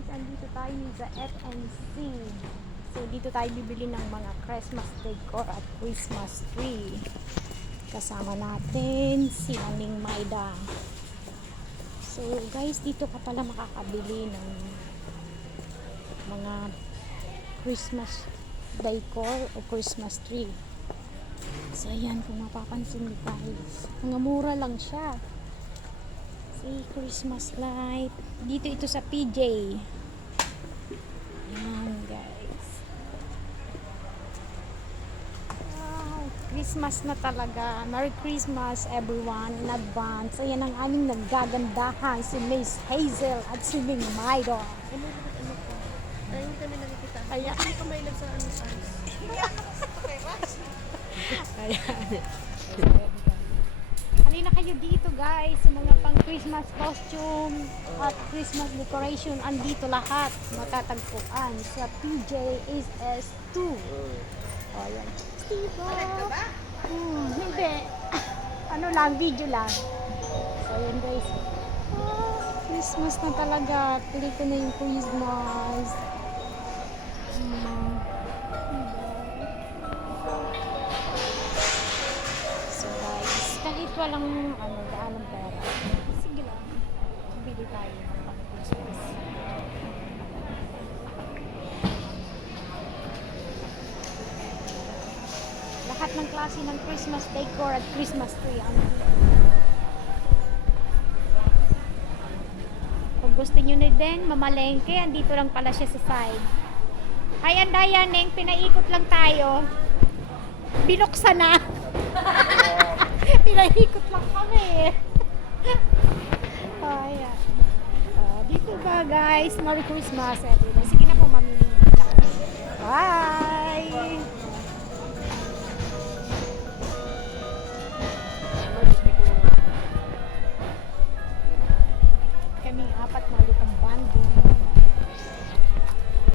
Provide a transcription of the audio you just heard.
guys, andito tayo sa FNC. So dito tayo bibili ng mga Christmas decor at Christmas tree. Kasama natin si Aning Maida. So guys, dito ka pala makakabili ng mga Christmas decor o Christmas tree. So ayan, kung mapapansin niyo guys, mga mura lang siya. See, Christmas light. Dito ito sa PJ. Ayan guys. Wow, Christmas na talaga. Merry Christmas everyone in advance. Ayan ang aming naggagandahan, si Miss Hazel at si Ming Maida. Ano ko? Ayun kami nakikita. Ayan. Hindi ko may sa ano size. Ayan. Halina kayo dito guys, sa mga pang Christmas costume at Christmas decoration, andito lahat matatagpuan sa PJ SS2. Ayan. Diba? Hindi. Ano lang, video lang. So ayan guys. Christmas na talaga. Pili ko na yung Christmas. So guys, kahit walang gaanong pera, sige lang, bili tayo ng pang Christmas. Lahat ng klase ng Christmas decor at Christmas tree ang kung gusto nyo na din mamalengke, andito lang pala siya sa side. Ay, andaya Neng, pinaikot lang tayo. Binuksan na. Pinaikot lang kami. Ayan. Dito ba guys? Merry Christmas everyone. Sige na po, mami.